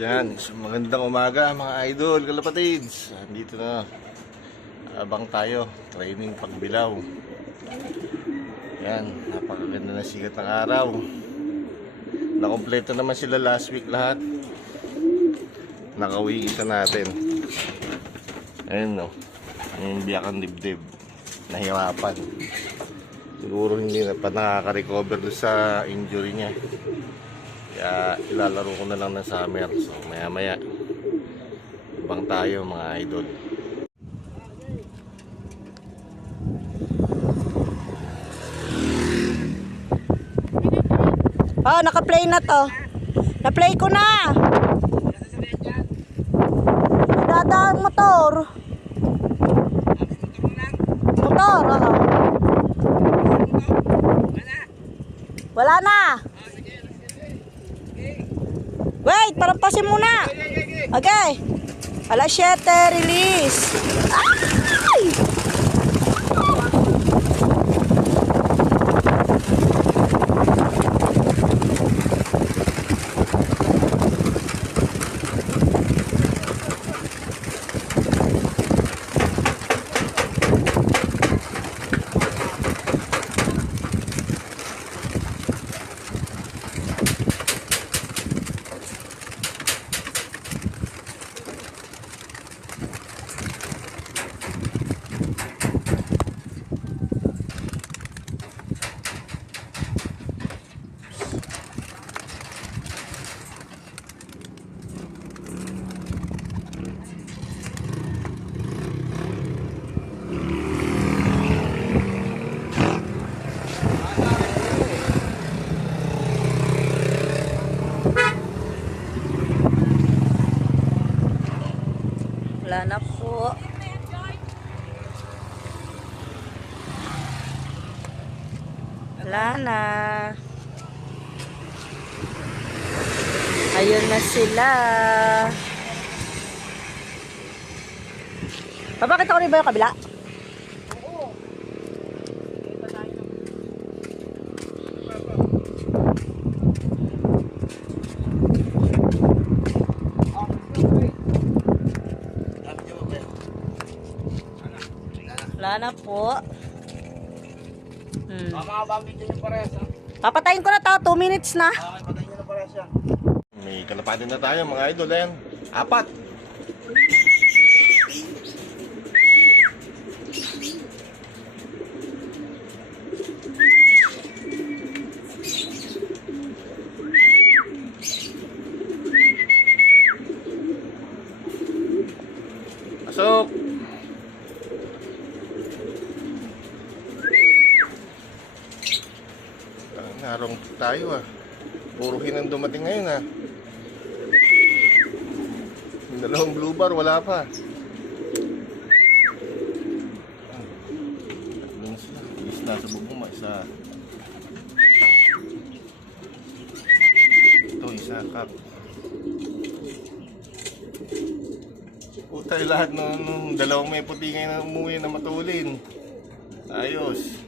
Yan, magandang umaga mga idol, kalapatids. Dito na, abang tayo, training pagbilaw. Yan, napakaganda na sikat ng araw. Nakompleto naman sila last week lahat. Nakauwi isa natin. Ayun no, yung biyak ang dibdib. Nahirapan. Siguro hindi na pa nakaka-recover sa injury niya. Kaya ilalaro ko na lang ng summer. So maya maya ibang tayo mga idol. Oh, naka-play na to. Na-play ko na. Dadaan motor. Motor, oh. Wala na. Wait, parampasin muna. Okay. Alas 7, release. Ay! Wala na po. Wala na. Ayun na sila. Papakita ko rin ba yung kabila? Wala na po. Papatayin ko na to, 2 minutes na. May kalapatin na tayo mga idol. Ayan, 4. Pasok. Narong tayo puro hinang dumating ngayon Yung dalawang blue bar wala pa. Isa sa buguma, isa. Ito isa kap. Puta lahat nung dalawang may puti ngayon na umuwi na matulin. Ayos.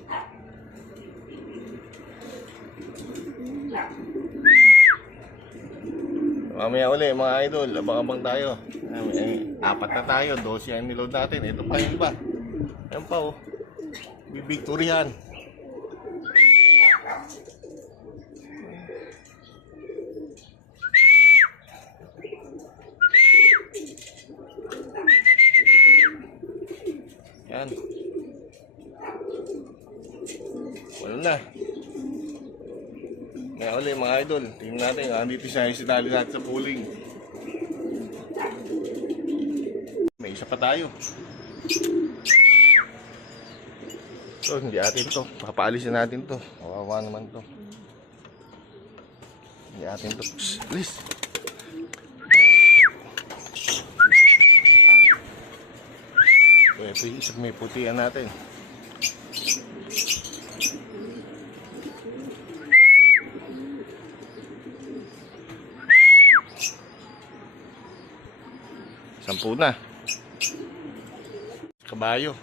Mamaya uli mga idol, abang-abang tayo. 4 na tayo, 12 ang niload natin. Ito pa yung iba. Ayan pa bibigturihan. Yan. Wala na. Kaya ulit mga idol, tingnan natin, andito siya yung sinali natin sa pooling. May isa pa tayo. So, hindi atin to. Papaalisin natin to. Kawawa naman to. Hindi atin to. Psst, please. So, ito yung isang may putian natin. Sampu na. Kabayo.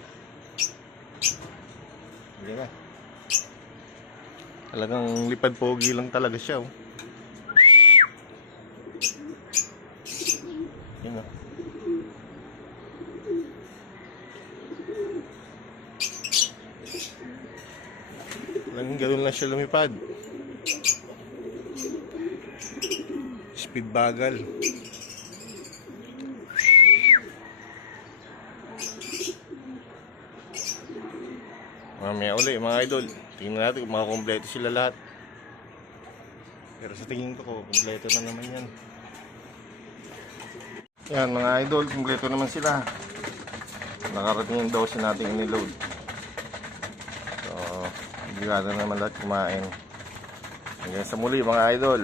Hindi na. Talagang lipad pogi lang talaga siya. Yun o. Ganun lang siya lumipad. Speed bagal. Mamaya uli mga idol. Tingnan natin kung makakompleto sila lahat. Pero sa tingin ko, kompleto na naman yan. Yan mga idol, kompleto naman sila. Nakarating yung dose natin iniload. So, hindi na naman lahat kumain. Hanggang sa muli mga idol.